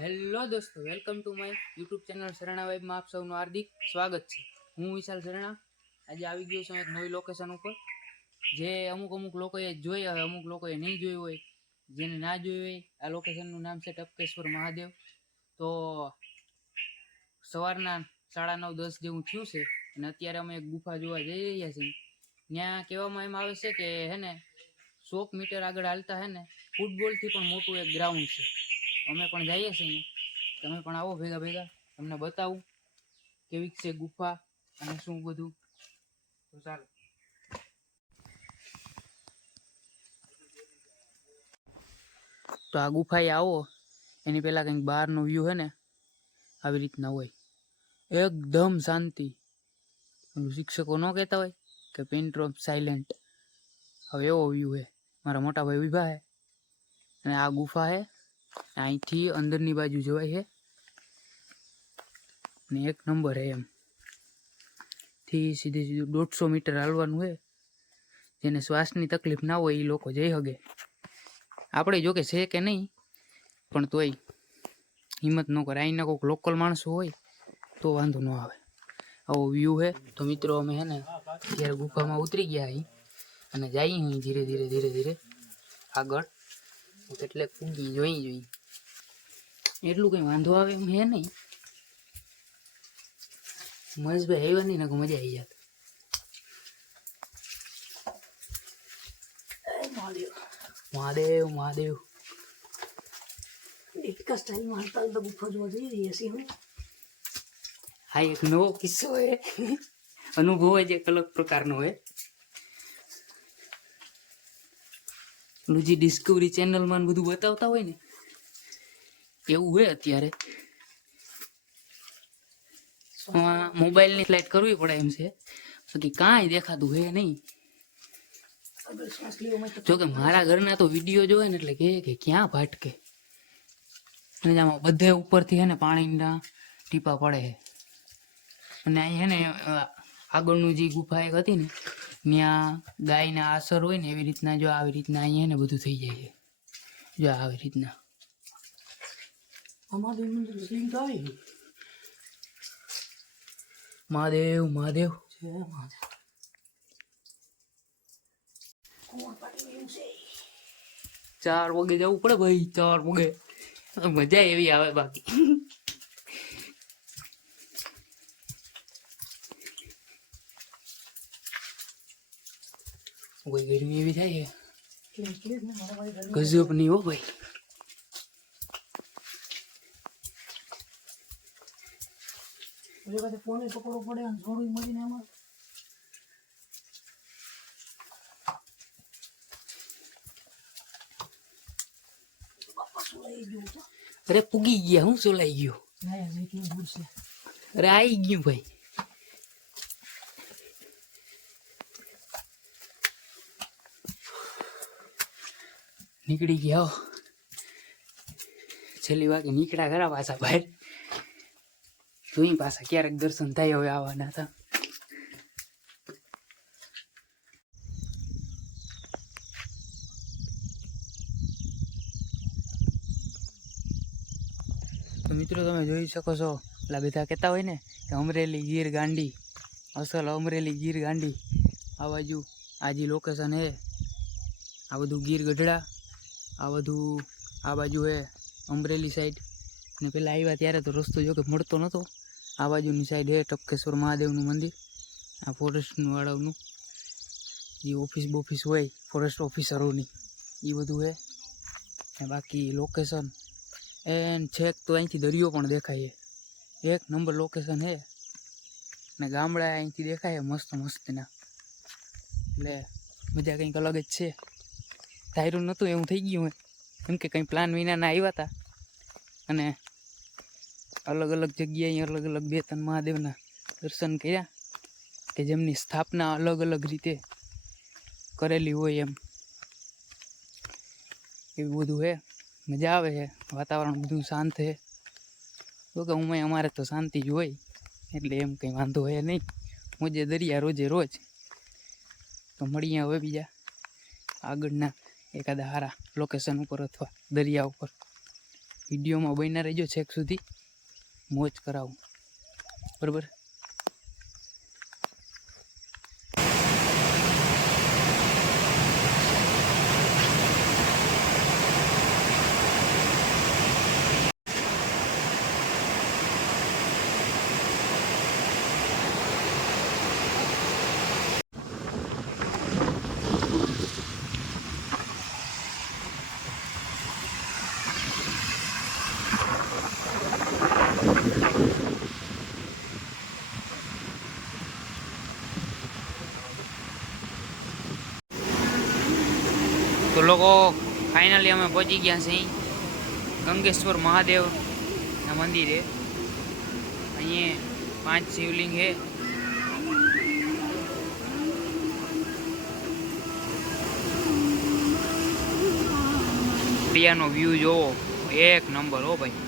Hello દોસ્તો, welcome to my YouTube channel શરણા વાઇબમાં આપ સૌનું હાર્દિક સ્વાગત છે. હું વિશાલ શરણા આજે આવી ગયો છું એક નવી લોકેશન ઉપર, જે અમુક લોકોએ જોઈ હોય, અમુક લોકોએ નહીં જોયું હોય. જેને ના જોયું હોય, આ લોકેશનનું નામ છે ટપકેશ્વર મહાદેવ. તો સવારના 9:30-10 જેવું થયું છે અને અત્યારે અમે એક ગુફા જોવા જઈ રહ્યા છીએ. ત્યાં કહેવામાં એમ આવે છે કે 100 મીટર આગળ હાલતા ફૂટબોલથી પણ મોટું એક ગ્રાઉન્ડ છે. અમે પણ જઈએ છીએ, તમે પણ આવો ભેગા તમને બતાવું કેવી છે ગુફા અને શું બધું. તો ચાલો. તો આ ગુફાએ આવો એની પહેલા કંઈક બહારનો વ્યૂ આવી રીતના હોય, એકદમ શાંતિ. શિક્ષકો ન કહેતા હોય કે પિન ડ્રોપ સાયલેન્ટ, હવે એવો વ્યૂ છે. મારા મોટા ભાઈ ઉભા છે અને આ ગુફા છે. અહીંથી અંદરની બાજુ જવાય છે ને એક નંબર છે. એમ થી સીધું 150 મીટર હાલવાનું છે. જેને શ્વાસની તકલીફ ના હોય એ લોકો જઈ શકે. આપણે જો કે છે કે નહીં, પણ તોય હિંમત ન કરે. અહીંના કોઈક લોકલ માણસો હોય તો વાંધો ન આવે. આવો વ્યૂ છે. તો મિત્રો અમે ત્યારે ગુફામાં ઉતરી ગયા અહીં અને જઈએ અહીં ધીરે આગળ. એટલે પૂગી જોઈ એટલું કઈ વાંધો આવે એમ હે નહીં. મહેશભાઈ આવ્યા નહીં ને મજા આવી જાત. મહાદેવ મહાદેવ. એક સ્ટાઈલમાં હાલતા તો ગુફા જોવા જઈ રહ્યા છીએ. હા, એક નવો કિસ્સો હોય, અનુભવ જ એક અલગ પ્રકારનો હોય. જે ડિસ્કવરી ચેનલમાં બધું બતાવતા હોય ને એવું હોય. અત્યારે મોબાઈલની ફ્લાઇટ કરવી પડે એમ છે, બાકી કાંઈ દેખાતું હે નહીં. જોકે મારા ઘરના તો વિડીયો જોવે ને એટલે કે ક્યાં ભટકે. અને આમાં બધે ઉપરથી પાણીના ટીપા પડે છે. અને અહીં આગળનું જે ગુફા એક હતી ને ત્યાં ગાયના આસર હોય ને એવી રીતના, જો આવી રીતના અહીંયા બધું થઈ જાય છે. જો આવી રીતના મહાદેવ મહાદેવ. 4 વાગે જવું પડે ભાઈ, 4 વાગે મજા એવી આવે. બાકી કોઈ ગરમી એવી થાય છે ગજબ નહીં હો ભાઈ. ફોન પકડવો પડે અને થોડું મળીને એમાં અરે પૂગી ગયા. હું સોલાઈ ગયો. અરે આવી ગયું ભાઈ. નીકળી ગયા. છેલ્લી વાગે નીકળ્યા ખરા પાછા બહાર. જોઈ પાછા ક્યારેક દર્શન થાય. હવે આવવાના હતા. તો મિત્રો તમે જોઈ શકો છો, એટલે બધા કહેતા હોય ને કે અમરેલી ગીર ગાંડી, અસલ અમરેલી ગીર ગાંડી. આ બાજુ આ જે લોકેશન છે, આ બધું ગીર ગઢડા, આ બધું આ બાજુ છે અમરેલી સાઈડ. ને પેલા આવ્યા ત્યારે તો રસ્તો જો કે મળતો નહોતો. આ બાજુની સાઈડ છે ટપકેશ્વર મહાદેવનું મંદિર. આ ફોરેસ્ટનું વાળાનું જે ઓફિસ હોય ફોરેસ્ટ ઓફિસરોની, એ બધું છે. ને બાકી લોકેશન છેક તો અહીંથી દરિયો પણ દેખાય છે. એક નંબર લોકેશન છે. ને ગામડા અહીંથી દેખાય મસ્તના. એટલે મજા કંઈક અલગ જ છે. ધાર્યું નહોતું એવું થઈ ગયું હોય, કેમ કે કંઈ પ્લાન વિનાના આવ્યા હતા. અને અલગ અલગ જગ્યાએ અલગ 2-3 મહાદેવના દર્શન કર્યા, કે જેમની સ્થાપના અલગ રીતે કરેલી હોય એમ. એવું બધું છે. મજા આવે છે. વાતાવરણ બધું શાંત છે. તો કે અમારે તો શાંતિ જ હોય, એટલે એમ કંઈ વાંધો હોય નહીં. મોજે દરિયા રોજ. તો મળીએ હવે બીજા આગળના એકાદા સારા લોકેશન ઉપર અથવા દરિયા ઉપર. વિડીયોમાં બન્યા રહેજો છેક સુધી, મોજ કરાવું બરાબર. તો લોકો ફાઇનલી અમે પહોંચી ગયા છીએ ગંગેશ્વર મહાદેવના મંદિરે. અહીંયા 5 શિવલિંગ છે. દરિયાનો વ્યૂ જોવો એક નંબર હો ભાઈ.